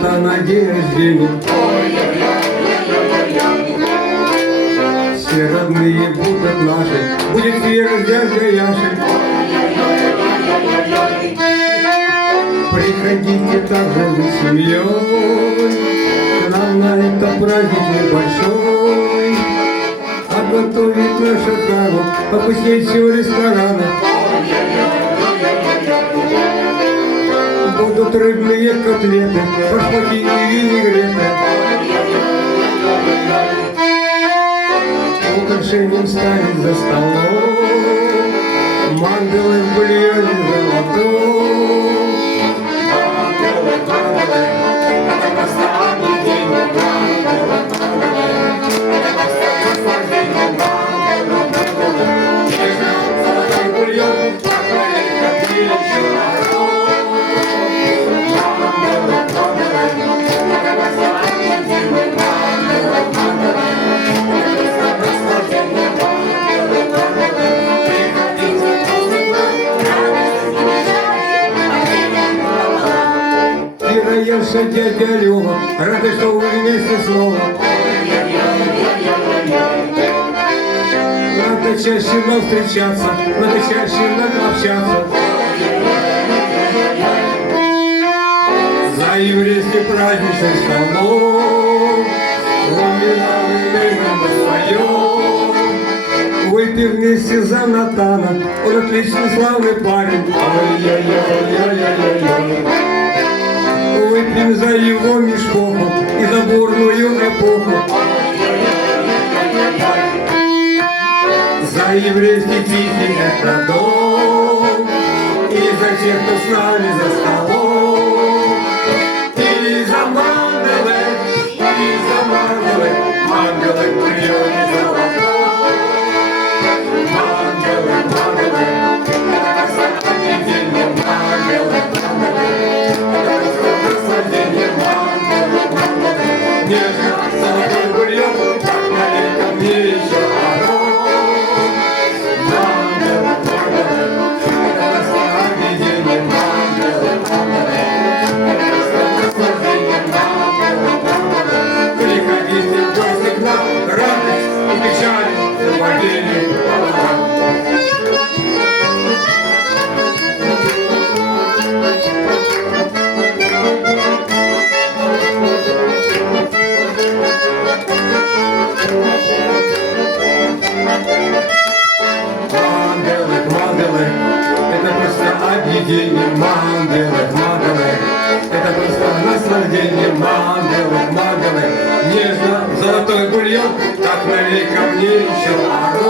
золота на день рождения. Все родные будут наши, будет свежесть дядя Яши. Приходите также вы семьей к нам на этот праздник небольшой. А готовить нашу Тану повкуснейшего ресторана. Будут рыбные котлеты, башмаки и винегреты. Украшением станет за столом мангалы в бульоне золотом. Яша, дядя Лёва, рады, что вы вместе снова. Надо чаще нам встречаться, надо чаще нам общаться. За еврейским праздничным столом ламинарный нам своем. Выпьем вместе за Натана, он отличный славный парень. Ай-яй-яй-яй-яй-яй-яй. Выпьем за его мешкоху и за бурную эпоху. За еврейский тихий дом и за тех, кто с нами за столом. И за мангалы, мангалы в бульоне золотом. Мангалы, мангалы, нежно, золотой бульон, как налей ко мне еще огонь. Мангалы, мангалы, это наслаждение, мангалы, мангалы, это наслаждение, мангалы, мангалы. Приходите в гости к нам, радость и печаль, заболели, объединение, мангалы, мангалы, это просто наслаждение, мангалы, мангалы, нежно, золотой бульон, как налей ко мне еще огонь.